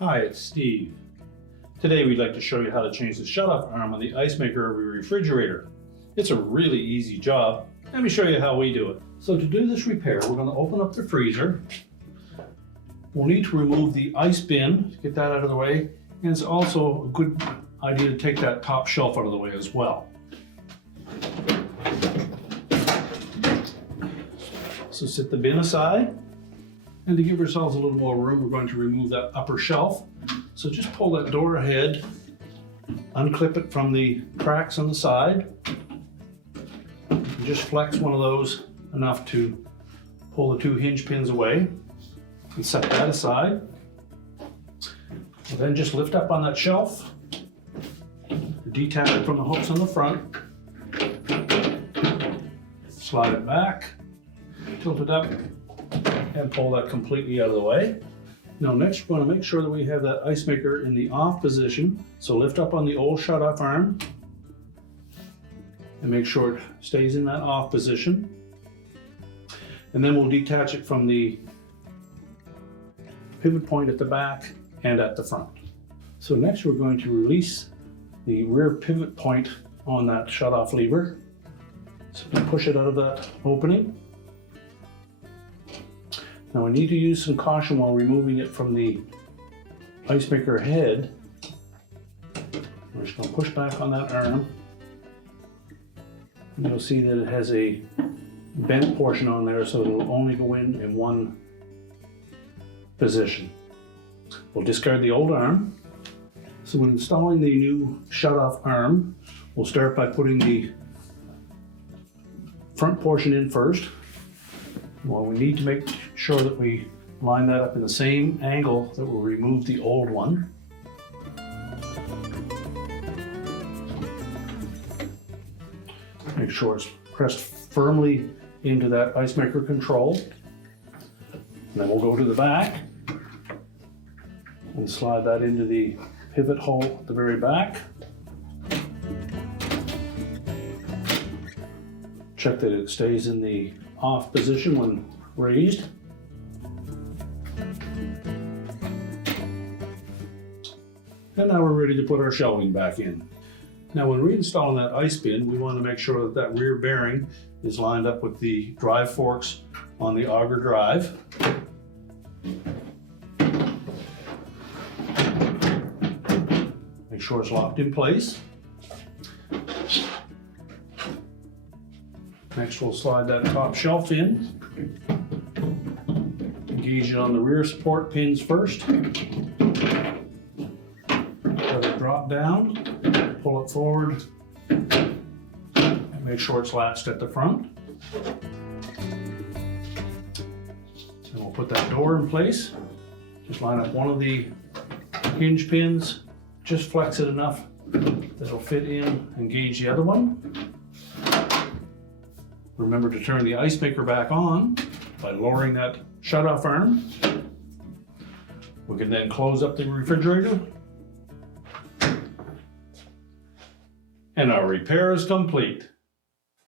Hi, it's Steve. Today we'd like to show you how to change the shutoff arm on the Ice Maker refrigerator. It's a really easy job. Let me show you how we do it. So to do this repair, we're going to open up the freezer. We'll need to remove the ice bin, get that out of the way, and it's also a good idea to take that top shelf out of the way as well. So set the bin aside. And to give ourselves a little more room, we're going to remove that upper shelf. So just pull that door ahead, unclip it from the cracks on the side, and just flex one of those enough to pull the two hinge pins away and set that aside. And then just lift up on that shelf, detach it from the hooks on the front, slide it back, tilt it up, and pull that completely out of the way. Now next we're going to make sure that we have that ice maker in the off position. So lift up on the old shutoff arm and make sure it stays in that off position. And then we'll detach it from the pivot point at the back and at the front. So next we're going to release the rear pivot point on that shutoff lever. So push it out of that opening. Now we need to use some caution while removing it from the ice maker head. We're just going to push back on that arm. And you'll see that it has a bent portion on there, so it'll only go in one position. We'll discard the old arm. So when installing the new shutoff arm, we'll start by putting the front portion in first. Well, we need to make sure that we line that up in the same angle that we'll remove the old one. Make sure it's pressed firmly into that ice maker control. And then we'll go to the back and slide that into the pivot hole at the very back. Check that it stays in the off position when raised. And now we're ready to put our shelving back in. Now when reinstalling that ice bin, we want to make sure that that rear bearing is lined up with the drive forks on the auger drive. Make sure it's locked in place. Next we'll slide that top shelf in. Engage it on the rear support pins first. Let it drop down, pull it forward, and make sure it's latched at the front. And we'll put that door in place. Just line up one of the hinge pins, just flex it enough that it'll fit in, engage the other one. Remember to turn the ice maker back on by lowering that shutoff arm. We can then close up the refrigerator. And our repair is complete.